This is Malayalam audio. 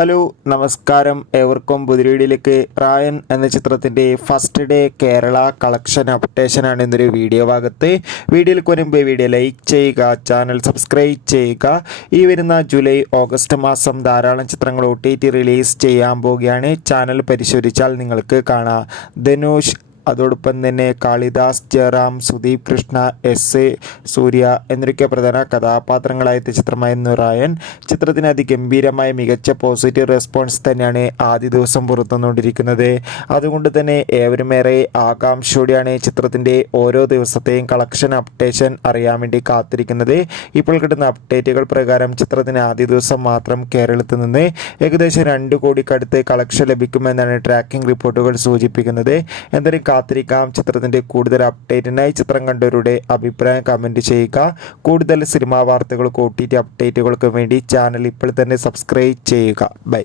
ഹലോ നമസ്കാരം, ഏവർക്കും പുതിരീടിലേക്ക്. റായൻ എന്ന ചിത്രത്തിൻ്റെ ഫസ്റ്റ് ഡേ കേരള കളക്ഷൻ അപ്ഡേഷനാണ് ഇന്നൊരു വീഡിയോ ഭാഗത്ത്. വീഡിയോയിലേക്ക് വരുമ്പോൾ വീഡിയോ ലൈക്ക് ചെയ്യുക, ചാനൽ സബ്സ്ക്രൈബ് ചെയ്യുക. ഈ വരുന്ന ജൂലൈ ഓഗസ്റ്റ് മാസം ധാരാളം ചിത്രങ്ങൾ OTT റിലീസ് ചെയ്യാൻ പോവുകയാണ്. ചാനൽ പരിശോധിച്ചാൽ നിങ്ങൾക്ക് കാണാം. ധനുഷ്, അതോടൊപ്പം തന്നെ കാളിദാസ്, ജയറാം, സുദീപ് കൃഷ്ണ, എസ് സൂര്യ എന്നൊക്കെ പ്രധാന കഥാപാത്രങ്ങളായ ചിത്രമായിരുന്നു റായൻ. ചിത്രത്തിന് അതിഗംഭീരമായ മികച്ച പോസിറ്റീവ് റെസ്പോൺസ് തന്നെയാണ് ആദ്യ ദിവസം പുറത്തുവന്നുകൊണ്ടിരിക്കുന്നത്. അതുകൊണ്ട് തന്നെ ഏവരുമേറെ ആകാംക്ഷയോടെയാണ് ചിത്രത്തിൻ്റെ ഓരോ ദിവസത്തെയും കളക്ഷൻ അപ്ഡേഷൻ അറിയാൻ വേണ്ടി കാത്തിരിക്കുന്നത്. ഇപ്പോൾ കിട്ടുന്ന അപ്ഡേറ്റുകൾ പ്രകാരം ചിത്രത്തിന് ആദ്യ ദിവസം മാത്രം കേരളത്തിൽ നിന്ന് ഏകദേശം 2 കോടിക്കടുത്ത് കളക്ഷൻ ലഭിക്കുമെന്നാണ് ട്രാക്കിംഗ് റിപ്പോർട്ടുകൾ സൂചിപ്പിക്കുന്നത്. എന്തായാലും കാത്തിരിക്കാം. ചിത്രത്തിൻ്റെ കൂടുതൽ അപ്ഡേറ്റിനായി ചിത്രം കണ്ടവരുടെ അഭിപ്രായം കമൻറ്റ് ചെയ്യുക. കൂടുതൽ സിനിമാ വാർത്തകൾക്ക് OTT അപ്ഡേറ്റുകൾക്ക് വേണ്ടി ചാനൽ ഇപ്പോൾ തന്നെ സബ്സ്ക്രൈബ് ചെയ്യുക. ബൈ.